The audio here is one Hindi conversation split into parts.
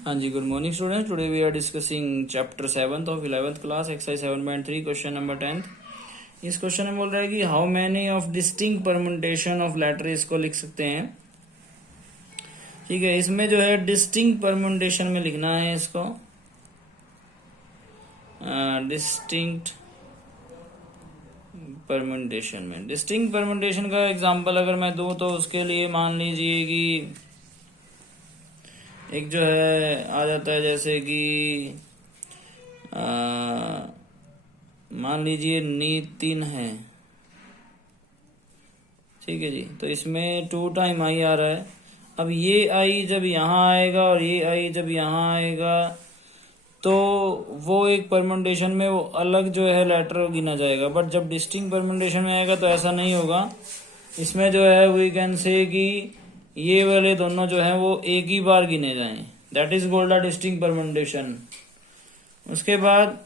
हाँ जी, good morning students. Today we are discussing chapter 7th of 11th class exercise 7.3 question number 10th। इस क्वेश्चन में बोल रहा है कि how many of distinct permutation of letter, इसको लिख सकते हैं। ठीक है, इसमें जो है डिस्टिंक्ट परम्यूटेशन में लिखना है इसको। डिस्टिंक्ट परम्यूटेशन का एग्जांपल अगर मैं दूं तो उसके लिए मान लीजिए कि एक जो है आ जाता है, जैसे कि मान लीजिए नितिन है। ठीक है जी, तो इसमें 2 टाइम आई आ रहा है। अब ये आई जब यहाँ आएगा और ये आई जब यहाँ आएगा तो वो एक परम्यूटेशन में वो अलग जो है लेटर गिना जाएगा। बट जब डिस्टिंक्ट परम्यूटेशन में आएगा तो ऐसा नहीं होगा। इसमें जो है वी कैन से कि ये वाले दोनों जो है वो एक ही बार गिने जाएं। That is called a distinct permutation. उसके बाद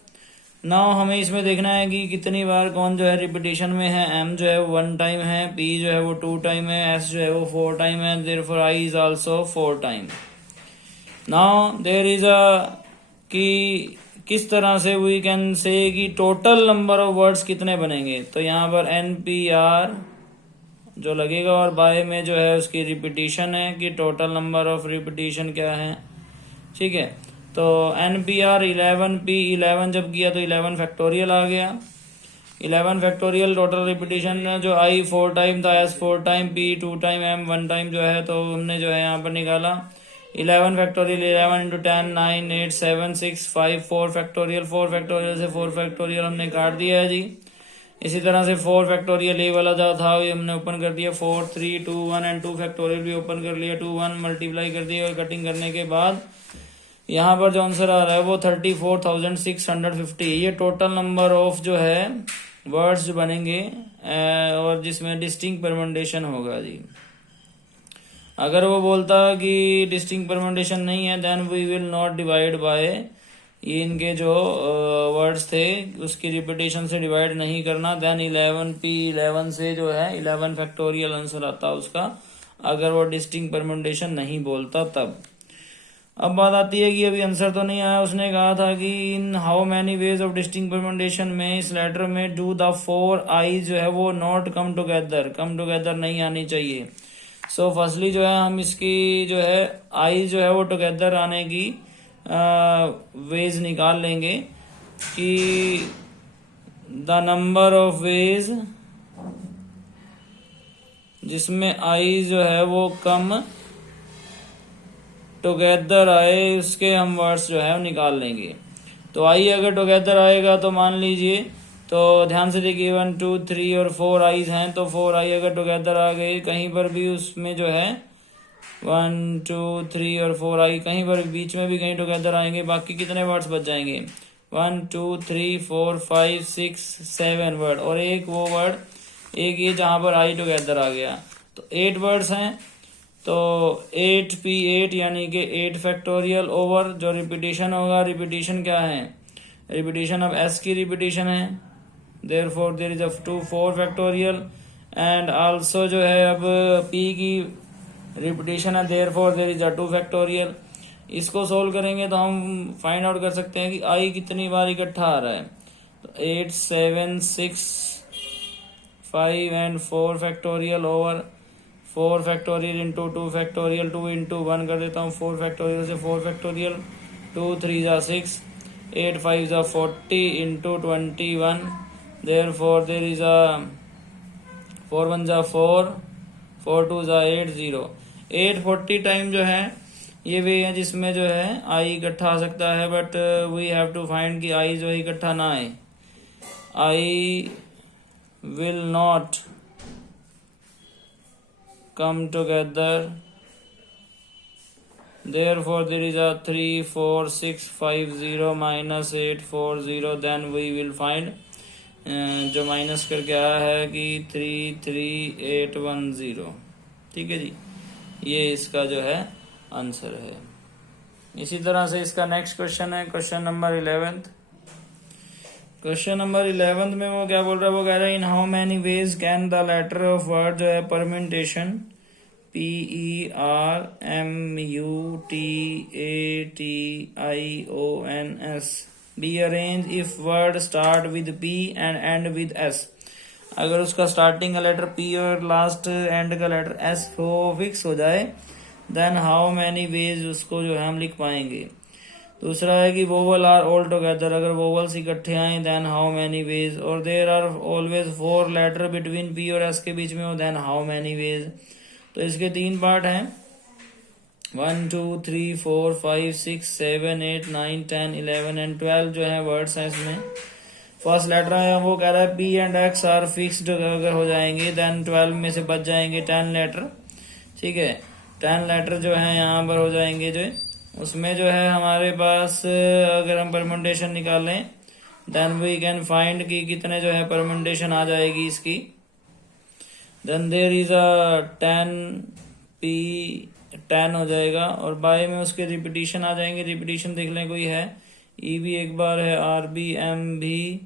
नाउ हमें इसमें देखना है कि कितनी बार कौन जो है रिपीटिशन में है। m जो है वो 1 टाइम है, p जो है वो 2 टाइम है, s जो है वो 4 टाइम है। Therefore i is also 4 time. Now there is a कि किस तरह से वी कैन से कि टोटल नंबर ऑफ वर्ड्स कितने बनेंगे। तो यहाँ पर NPR जो लगेगा और बाय में जो है उसकी रिपीटिशन है कि टोटल नंबर ऑफ रिपीटिशन क्या है। ठीक है, तो NPR 11P11 जब किया तो 11 फैक्टोरियल आ गया। 11 फैक्टोरियल टोटल रिपीटिशन जो I 4 टाइम था, S 4 time, P 2 time, M 1 time जो है, तो हमने जो है यहाँ पर निकाला 11 फैक्टोरियल 11 इंटू 10 9 8 7 6 5 4 फैक्टोरियल। 4 फैक्टोरियल से 4 फैक्टोरियल हमने काट दिया है जी। इसी तरह से 4 फैक्टोरियल ये वाला जो था ये हमने ओपन कर दिया। 4 3 2 1 एंड 2 फैक्टोरियल भी ओपन कर लिया। 2 1 मल्टीप्लाई कर दिया और कटिंग करने के बाद यहाँ पर जो आंसर आ रहा है वो 34,650। ये टोटल नंबर ऑफ जो है वर्ड्स जो बनेंगे और जिसमें डिस्टिंक्ट परम्यूटेशन होगा जी। अगर वो बोलता कि डिस्टिंक्ट परम्यूटेशन नहीं है then we will not divide by, ये इनके जो वर्ड्स थे उसकी रिपीटेशन से डिवाइड नहीं करना। देन 11P11 से जो है 11 फैक्टोरियल आंसर आता उसका, अगर वो डिस्टिंक्ट परम्यूटेशन नहीं बोलता तब। अब बात आती है कि अभी आंसर तो नहीं आया। उसने कहा था कि इन how many ways of distinct permutation में इस लेटर में डू द 4 आई जो है वो नॉट कम टुगेदर नहीं आनी चाहिए। सो फर्स्टली जो है हम इसकी जो है आई जो है वो टुगेदर आने की वेज निकाल लेंगे कि द नंबर ऑफ वेज जिसमें आई जो है वो कम टुगेदर आए उसके हम वर्ड्स जो है निकाल लेंगे। तो आई अगर टुगेदर आएगा तो मान लीजिए, तो ध्यान से देखिए 1 2 3 और 4 आईज हैं, तो 4 आई अगर टुगेदर आ गई कहीं पर भी उसमें जो है 1 2 3 और 4 आई कहीं पर बीच में भी कहीं टुगेदर आएंगे। बाकी कितने वर्ड्स बच जाएंगे 1 2 3 4 5 6 7 वर्ड और एक वो वर्ड एक ये जहां पर आई टुगेदर आ गया, तो 8 वर्ड्स हैं। तो 8P8 यानी कि 8 फैक्टोरियल ओवर जो रिपीटिशन होगा, रिपीटिशन क्या है, रिपीटिशन अब S की रिपीटिशन है, therefore there is up to 4 factorial and also जो है अब P की रिपीटिशन है, therefore there is a 2 factorial. इसको सोल्व करेंगे तो हम फाइंड आउट कर सकते हैं कि I कितनी बार इकट्ठा आ रहा है। तो 8 7 6 5 and 4 factorial over 4 factorial into 2 factorial 2 into 1 कर देता हूँ। 4 फैक्टोरियल से 4 फैक्टोरियल 2 3 जा 6 8 5 जा 40 into 21। Therefore there is a 4 1 जा 4 4 2 जा 8 0 840 टाइम जो है ये वे है जिसमें जो है आई इकट्ठा आ सकता है। But we have to find कि आई जो है इकट्ठा ना आए। I will not come together, therefore there is a 3 4 6 5 0 minus 8 4 0। then we will find जो माइनस करके आया है कि 3 3 8 1 0। ठीक है जी, ये इसका जो है आंसर है। इसी तरह से इसका नेक्स्ट क्वेश्चन है क्वेश्चन नंबर 11। क्वेश्चन नंबर 11 में वो क्या बोल रहा है, वो कह रहा है in how many ways can the letter of word जो है permutation PERMUTATIONS. Rearrange if word start with P and end with S. अगर उसका स्टार्टिंग का लेटर P और लास्ट एंड का लेटर S हो फिक्स हो जाए, देन हाउ मैनी वेज उसको जो है हम लिख पाएंगे। दूसरा है कि वोवल आर ऑल टुगेदर, अगर वोवल्स इकट्ठे आए देन हाउ मैनी वेज, और there are always 4 letter between P और S के बीच में हो, देन हाउ मैनी वेज। तो इसके 3 पार्ट हैं, 1 2 3 4 5 6 7 8 9 10 11 एंड 12 जो है वर्ड्स हैं इसमें। फर्स्ट लेटर है वो कह रहा है P and X are fixed, अगर हो जाएंगे देन 12 में से बच जाएंगे 10 लेटर। ठीक है, 10 लेटर जो है यहाँ पर हो जाएंगे, जो उसमें जो है हमारे पास अगर हम परम्यूटेशन निकालें देन वी कैन फाइंड कि कितने जो है परम्यूटेशन आ जाएगी इसकी। देन देयर इज अ 10 हो जाएगा, और बाय में उसके रिपीटिशन आ जाएंगे। रिपीटिशन देख लें कोई है, ई भी एक बार है, आर भी, एम भी,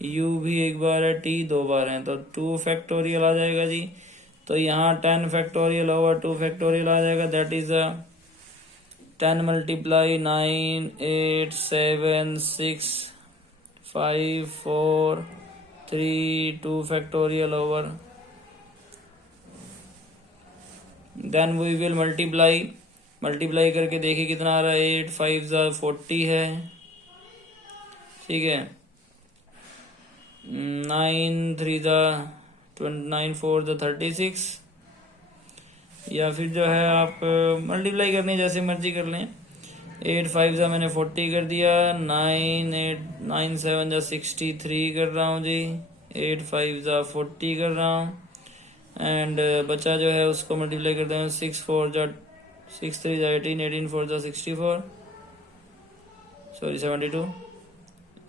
यू भी एक बार है, टी 2 बार है, तो 2 फैक्टोरियल आ जाएगा जी। तो यहाँ 10 फैक्टोरियल ओवर 2 फैक्टोरियल आ जाएगा, that is 10 multiply 9 8 7 6 5 4 3 2 factorial over, then we will multiply करके देखिए कितना आ रहा है, 8 5 40 है। ठीक है, 9 3 9 4 36, या फिर जो है आप मल्टीप्लाई करनी जैसे मर्जी कर लें। 8 5 मैंने 40 कर दिया, 9 7 63 कर रहा हूँ जी, 8 5 40 कर रहा हूँ, एंड बच्चा जो है उसको मल्टीप्लाई करते हैं, 6 4 6 3 18 18 4 64, सॉरी 72,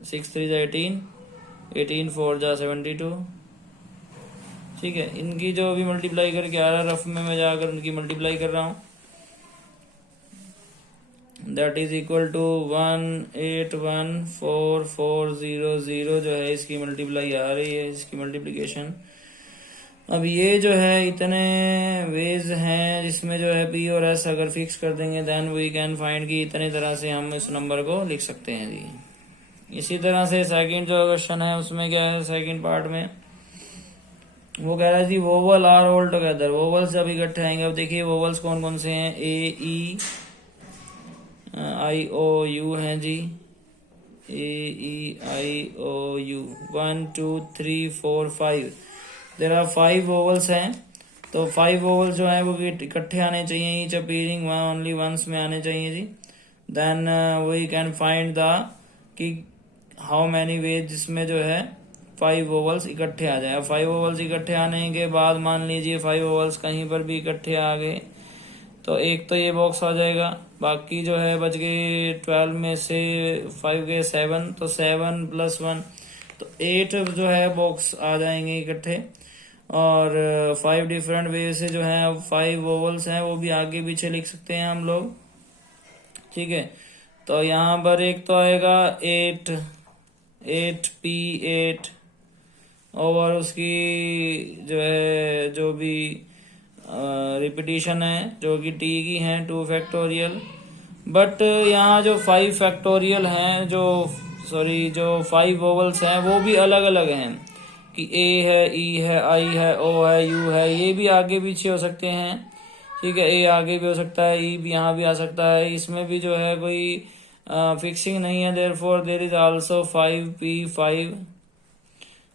6 3 18 18 4 72। ठीक है, इनकी जो अभी मल्टीप्लाई करके आ रहा है रफ में मैं जाकर उनकी मल्टीप्लाई कर रहा हूँ, दैट इज इक्वल टू 1814400 जो है इसकी मल्टीप्लाई आ रही है, इसकी मल्टीप्लिकेशन। अब ये जो है इतने वेज हैं जिसमें जो है P और S अगर फिक्स कर देंगे देन वी कैन फाइंड कि इतने तरह से हम इस नंबर को लिख सकते हैं जी। इसी तरह से सेकंड जो क्वेश्चन है उसमें क्या है, सेकंड पार्ट में वो कह रहा है जी vowel are all together, vowels जब इकट्ठे आएंगे। अब देखिए वोवल्स कौन कौन से हैं, ए ई आई ओ यू हैं जी, ए ई आई ओ यू, 1 2 3 4 5, देयर आर 5 वोवल्स हैं। तो 5 वोवल्स जो हैं वो इकट्ठे आने चाहिए, ईच अपीयरिंग ओनली वंस में आने चाहिए जी। Then we can find the कि हाउ मैनी वेज जिसमें जो है 5 वोवल्स इकट्ठे आ जाए। 5 वोवल्स इकट्ठे आने के बाद मान लीजिए 5 वोवल्स कहीं पर भी इकट्ठे आ गए तो एक तो ये बॉक्स आ जाएगा, बाकी जो है बच गए 12 में से 5 गए 7, तो 7 + 1 तो 8 जो है बॉक्स आ जाएंगे इकट्ठे। और 5 डिफरेंट वे से जो है अब 5 वोवल्स हैं वो भी आगे पीछे लिख सकते हैं हम लोग। ठीक है, तो यहाँ पर एक तो आएगा 8P8 और उसकी जो है जो भी रिपीटिशन है जो कि टी की हैं 2 फैक्टोरियल, बट यहाँ जो 5 फैक्टोरियल हैं जो 5 वोवल्स हैं वो भी अलग अलग हैं कि ए है, ई है, आई है, ओ है, यू है, ये भी आगे पीछे हो सकते हैं। ठीक है, ए आगे भी हो सकता है, ई भी यहाँ भी आ सकता है, इसमें भी जो है कोई फिक्सिंग नहीं है। Therefore there is also 5P5।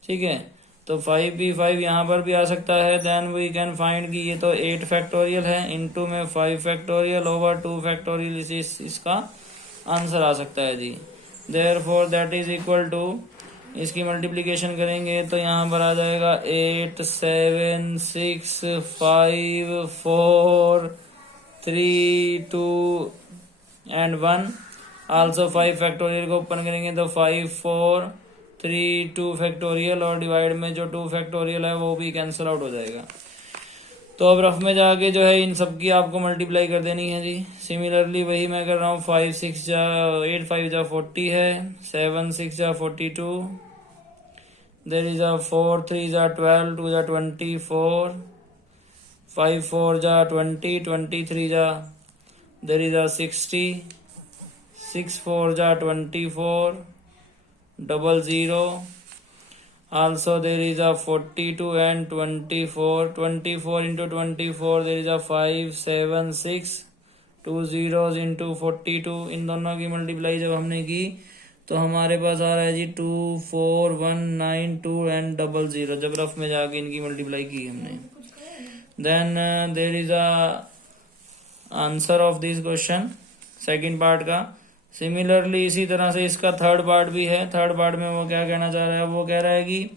ठीक है, तो 5P5 यहाँ पर भी आ सकता है। देन वी कैन फाइंड कि ये तो 8 फैक्टोरियल है, इनटू में 5 फैक्टोरियल ओवर 2 फैक्टोरियल, इसका आंसर आ सकता है जी। Therefore that is equal to, इसकी मल्टीप्लिकेशन करेंगे तो यहाँ पर आ जाएगा 8 7 6 5 4 3 2 एंड 1। आल्सो 5 फैक्टोरियल को ओपन करेंगे तो 5 4 3 2 फैक्टोरियल और डिवाइड में जो 2 फैक्टोरियल है वो भी कैंसिल आउट हो जाएगा। तो अब रफ में जाके जो है इन सब की आपको मल्टीप्लाई कर देनी है जी। सिमिलरली वही मैं कर रहा हूँ, 5 6 8 5 40 है, 7 6 42, देयर इज 4 3 12 2 24, 5 4 जा 20, 23 जा there is a 60, 6 4 जा 24, 00. Also there is a 42 and 24. 24 into 24 there is a 5 7 6. 2 zeros into 42. इन दोनों की मल्टीप्लाई जब हमने की तो हमारे पास आ रहा है जी 2 4 1 9 2 एंड 00. जब रफ में जाके इनकी मल्टीप्लाई की हमने, then there is a answer of this question second part का. सिमिलरली इसी तरह से इसका थर्ड पार्ट भी है. थर्ड पार्ट में वो क्या कहना चाह रहा है, वो कह रहा है कि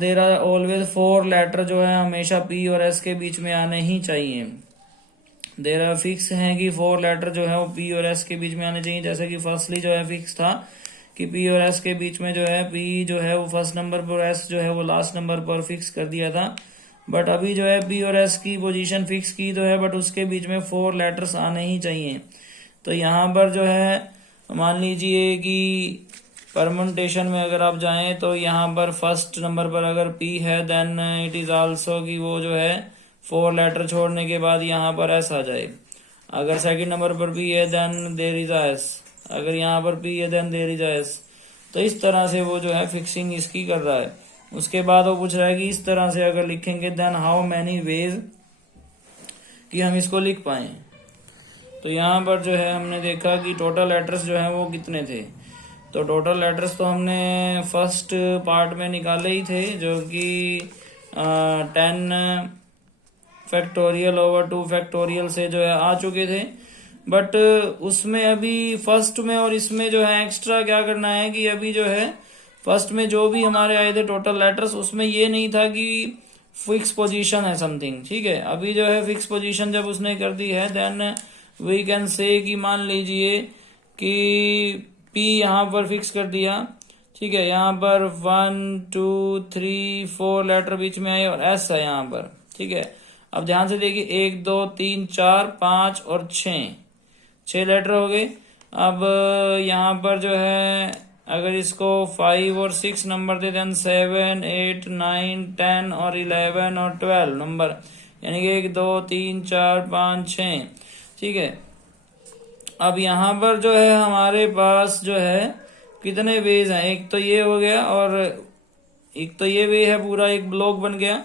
देर आर ऑलवेज 4 लेटर जो है हमेशा पी और एस के बीच में आने ही चाहिए. देर आर फिक्स है कि 4 लेटर जो है वो पी और एस के बीच में आने चाहिए. जैसे कि फर्स्टली जो है फिक्स था कि पी और एस के बीच में जो है पी जो है वो फर्स्ट नंबर पर, एस जो है वो लास्ट नंबर पर फिक्स कर दिया था. बट अभी जो है पी और एस की पोजीशन फिक्स की तो है, बट उसके बीच में 4 लेटर्स आने ही चाहिए. तो यहाँ पर जो है मान लीजिए कि परम्यूटेशन में अगर आप जाएं तो यहाँ पर फर्स्ट नंबर पर अगर पी है देन इट इज आल्सो कि वो जो है 4 लेटर छोड़ने के बाद यहाँ पर एस आ जाए. अगर सेकंड नंबर पर पी है देन देर इज एस. अगर यहाँ पर पी है देन देर इज एस. तो इस तरह से वो जो है फिक्सिंग इसकी कर रहा है. उसके बाद वो पूछ रहा है कि इस तरह से अगर लिखेंगे देन हाउ मैनी वेज कि हम इसको लिख पाए. तो यहाँ पर जो है हमने देखा कि टोटल लेटर्स जो है वो कितने थे. तो टोटल लेटर्स तो हमने फर्स्ट पार्ट में निकाले ही थे जो कि 10 फैक्टोरियल ओवर 2 फैक्टोरियल से जो है आ चुके थे. बट उसमें अभी फर्स्ट में और इसमें जो है एक्स्ट्रा क्या करना है कि अभी जो है फर्स्ट में जो भी हमारे आए थे टोटल लेटर्स उसमें ये नहीं था कि फिक्स पोजीशन है समथिंग. ठीक है, अभी जो है फिक्स पोजीशन जब उसने कर दी है देन वी कैन से कि मान लीजिए कि पी यहाँ पर फिक्स कर दिया. ठीक है, यहाँ पर 1 2 3 4 लेटर बीच में आए और एस है यहाँ पर. ठीक है, अब ध्यान से देखिए 1 2 3 4 5 और 6 लेटर हो गए. अब यहाँ पर जो है अगर इसको 5 और 6 नंबर दे दें 7 8 9 10 और 11 और 12 नंबर, यानी कि 1 2 3 4 5 6. ठीक है, अब यहाँ पर जो है हमारे पास जो है कितने वेज हैं. एक तो ये हो गया और एक तो ये वे है, पूरा एक ब्लॉक बन गया.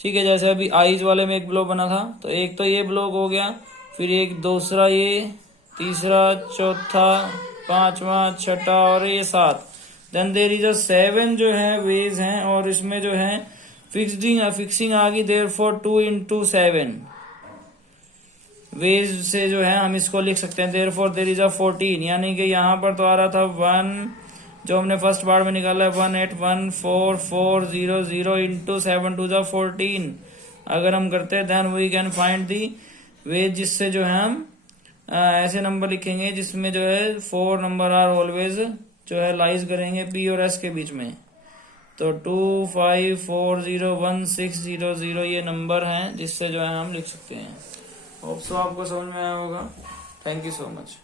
ठीक है, जैसे अभी आइज वाले में एक ब्लॉक बना था तो एक तो ये ब्लॉक हो गया, फिर एक दूसरा, ये तीसरा, चौथा, पांचवा, छठा और ये 7. देन देर इज 7 जो है वेज हैं और इसमें जो है फिक्सिंग आ गई. देयरफॉर 2 into 7 वेज से जो है हम इसको लिख सकते हैं. देयरफॉर देर इज 14, यानी कि यहाँ पर तो आ रहा था 1 जो हमने फर्स्ट पार्ट में निकाला है 1 8 1 4 4 0 0 into 7 2 14. अगर हम करते हैं then we can find the ways, जिससे जो है हम ऐसे नंबर लिखेंगे जिसमें जो है 4 नंबर आर ऑलवेज जो है लाइज करेंगे पी और एस के बीच में. तो 2 5 4 0 1 6 0 0 ये नंबर हैं जिससे जो है हम लिख सकते हैं. होप सो आपको समझ में आया होगा. Thank you so much.